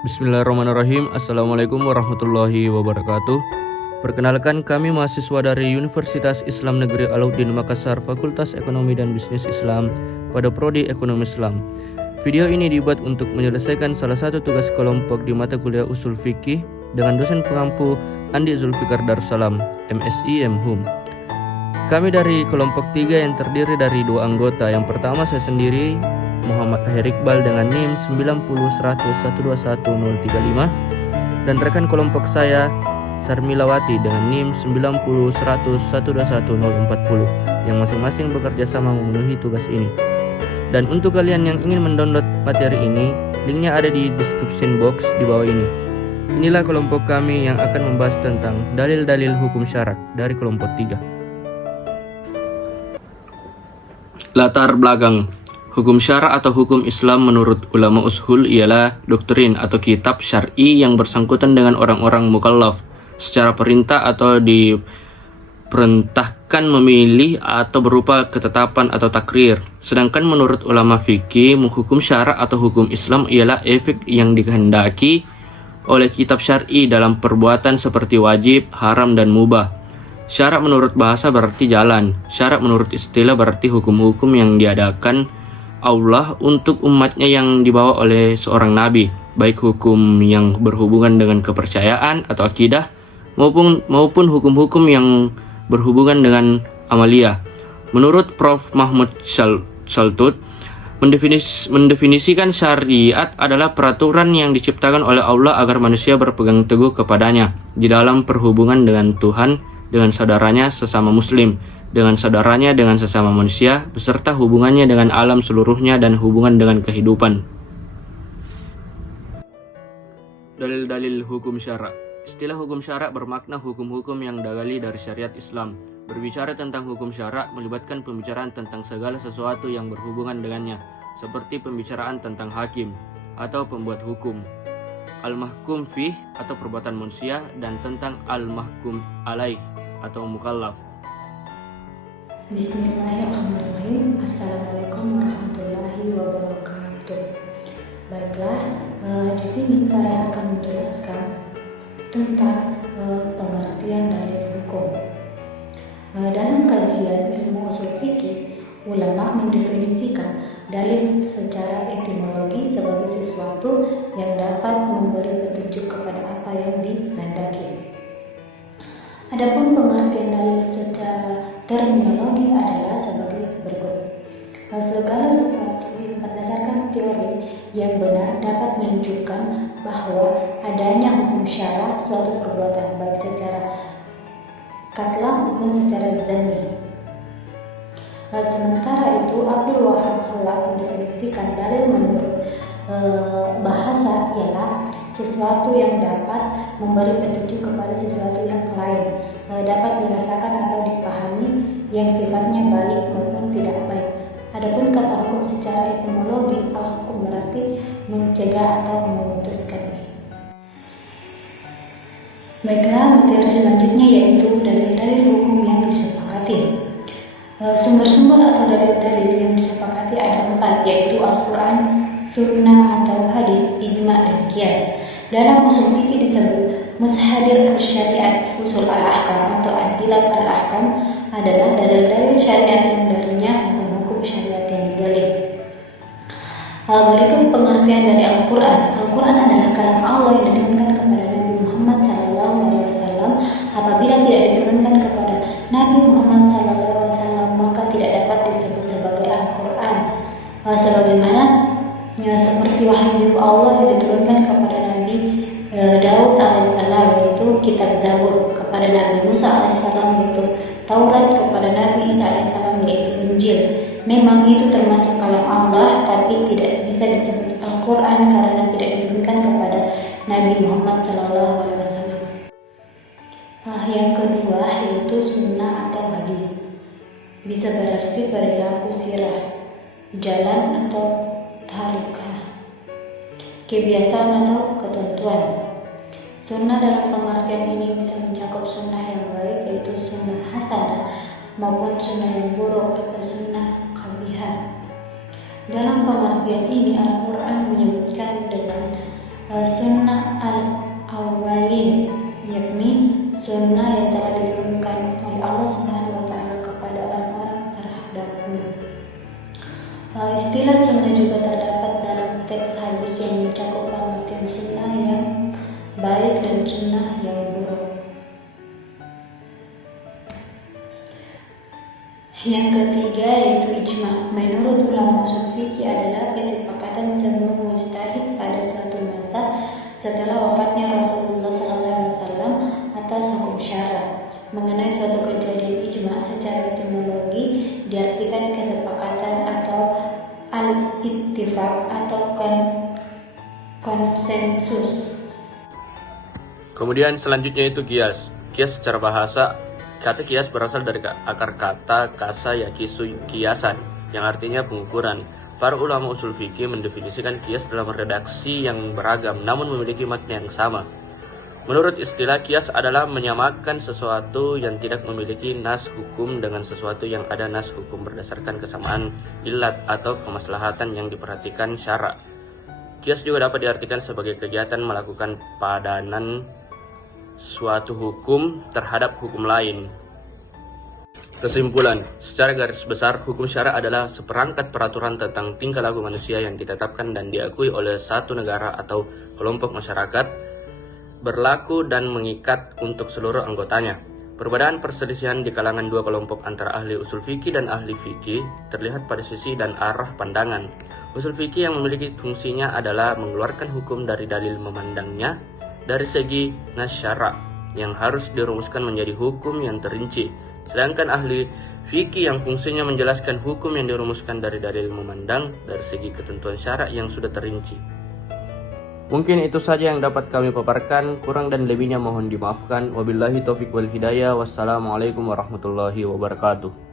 Bismillahirrahmanirrahim. Assalamualaikum warahmatullahi wabarakatuh. Perkenalkan, kami mahasiswa dari Universitas Islam Negeri Alauddin Makassar, Fakultas Ekonomi dan Bisnis Islam pada Prodi Ekonomi Islam. Video ini dibuat untuk menyelesaikan salah satu tugas kelompok di mata kuliah Usul Fikih dengan dosen pengampu Andi Zulfikar Darussalam, MSI MHUM. Kami dari kelompok 3 yang terdiri dari 2 anggota. Yang pertama saya sendiri, Muhammad Tahir Iqbal dengan NIM 9010121035, dan rekan kelompok saya Sarmilawati dengan NIM 9010121040 yang masing-masing bekerja sama memenuhi tugas ini. Dan untuk kalian yang ingin mendownload materi ini, linknya ada di description box di bawah ini. Inilah kelompok kami yang akan membahas tentang dalil-dalil hukum syarak dari kelompok 3. Latar belakang hukum syarak atau hukum Islam menurut ulama ushul ialah doktrin atau kitab syar'i yang bersangkutan dengan orang-orang mukallaf secara perintah atau diperintahkan memilih atau berupa ketetapan atau takrir. Sedangkan menurut ulama fikih, hukum syarak atau hukum Islam ialah efek yang dikehendaki oleh kitab syar'i dalam perbuatan seperti wajib, haram, dan mubah. Syarak menurut bahasa berarti jalan. Syarak menurut istilah berarti hukum-hukum yang diadakan Allah untuk umatnya yang dibawa oleh seorang nabi, baik hukum yang berhubungan dengan kepercayaan atau akidah maupun hukum-hukum yang berhubungan dengan amalia. Menurut Prof. Mahmud Shaltut, mendefinisikan syariat adalah peraturan yang diciptakan oleh Allah agar manusia berpegang teguh kepadanya di dalam perhubungan dengan Tuhan, dengan saudaranya sesama muslim, dengan saudaranya dengan sesama manusia, beserta hubungannya dengan alam seluruhnya dan hubungan dengan kehidupan. Dalil-dalil hukum syarak. Istilah hukum syarak bermakna hukum-hukum yang digali dari syariat Islam. Berbicara tentang hukum syarak melibatkan pembicaraan tentang segala sesuatu yang berhubungan dengannya, seperti pembicaraan tentang hakim atau pembuat hukum, al-mahkum fih atau perbuatan manusia, dan tentang al-mahkum alaih atau mukallaf. Bismillahirrahmanirrahim. Assalamualaikum warahmatullahi wabarakatuh. Baiklah, di sini saya akan menjelaskan tentang pengertian dalil hukum. Dalam kajian ilmu usul fikih, ulama mendefinisikan dalil secara etimologi sebagai sesuatu yang dapat memberi petunjuk kepada apa yang dikehendaki. Adapun pengertian dalil secara terminologi adalah sebagai berikut. Segala sesuatu yang berdasarkan teori yang benar dapat menunjukkan bahwa adanya hukum syarak suatu perbuatan baik secara katla maupun secara zanni. Sementara itu, Abdul Wahab Khalaf mendefinisikan dalil menurut bahasa ialah sesuatu yang dapat memberi petunjuk kepada sesuatu yang lain, dapat dirasakan atau dipahami, yang sifatnya baik maupun tidak baik. Adapun kata hukum secara etimologi, al-hukum berarti mencegah atau memutuskan. Baiklah, materi selanjutnya yaitu dalil-dalil hukum yang disepakati. Sumber-sumber atau dalil-dalil yang disepakati ada 4, yaitu Al-Quran, Sunnah atau hadis, ijma, dan qiyas. Dalam usul fikih disebut mushadir al-syariat, usul al-ahkam atau adilat al-ahkam adalah dalil-dalil syariat yang darinya hukum-hukum syariat yang digali. Berikut pengertian dari Al-Quran. Al-Quran adalah kalam Allah yang diturunkan kepada Nabi Muhammad SAW. Apabila tidak diturunkan kepada Nabi Muhammad SAW, maka tidak dapat disebut sebagai Al-Quran. Sebagaimana seperti wahyu Allah yang diturunkan kepada Nabi Daud alaihissalam, yaitu kitab Zabur, kepada Nabi Musa alaihissalam, yaitu Taurat, kepada Nabi Isa alaihissalam, yaitu Injil. Memang itu termasuk kalam Allah, tapi tidak bisa disebut Al-Quran karena tidak diturunkan kepada Nabi Muhammad SAW. Yang kedua yaitu sunnah atau hadis. Bisa berarti perilaku sirah, jalan atau tarikah, kebiasaan atau ketentuan. Sunnah dalam pengertian ini bisa mencakup sunnah yang baik, yaitu sunnah hasanah, maupun sunnah yang buruk atau sunnah qabihah. Dalam pengertian ini, Al-Quran menyebutkan dengan sunnah sunnah yang telah diturunkan oleh Allah Subhanahu wa taala kepada orang-orang terhadapnya. Istilah sunnah juga terdapat dalam teks hadis yang mencakup pengertian sunnah yang baik dan sunnah yang buruk. Yang ketiga yaitu ijma. Menurut ulama ushul fikih adalah kesepakatan semua mujtahid pada suatu masa setelah wafatnya Rasulullah SAW atas hukum syara. Mengenai suatu kejadian, ijma secara etimologi diartikan kesepakatan atau al-ittifaq atau konsensus. Kemudian selanjutnya itu kias. Kias secara bahasa, kata kias berasal dari akar kata kasa yakisu kiasan, yang artinya pengukuran. Para ulama usul fikih mendefinisikan kias dalam redaksi yang beragam namun memiliki makna yang sama. Menurut istilah, kias adalah menyamakan sesuatu yang tidak memiliki nas hukum dengan sesuatu yang ada nas hukum berdasarkan kesamaan ilat atau kemaslahatan yang diperhatikan syara. Kias juga dapat diartikan sebagai kegiatan melakukan padanan suatu hukum terhadap hukum lain. Kesimpulan, secara garis besar, hukum syara adalah seperangkat peraturan tentang tingkah laku manusia yang ditetapkan dan diakui oleh satu negara atau kelompok masyarakat, berlaku dan mengikat untuk seluruh anggotanya. Perbedaan perselisihan di kalangan dua kelompok antara ahli usul fikih dan ahli fikih terlihat pada sisi dan arah pandangan. Usul fikih yang memiliki fungsinya adalah mengeluarkan hukum dari dalil memandangnya dari segi nas syara yang harus dirumuskan menjadi hukum yang terinci. Sedangkan ahli fikih yang fungsinya menjelaskan hukum yang dirumuskan dari dalil memandang dari segi ketentuan syara yang sudah terinci. Mungkin itu saja yang dapat kami paparkan, kurang dan lebihnya mohon dimaafkan. Wabillahi taufiq wal hidayah. Wassalamualaikum warahmatullahi wabarakatuh.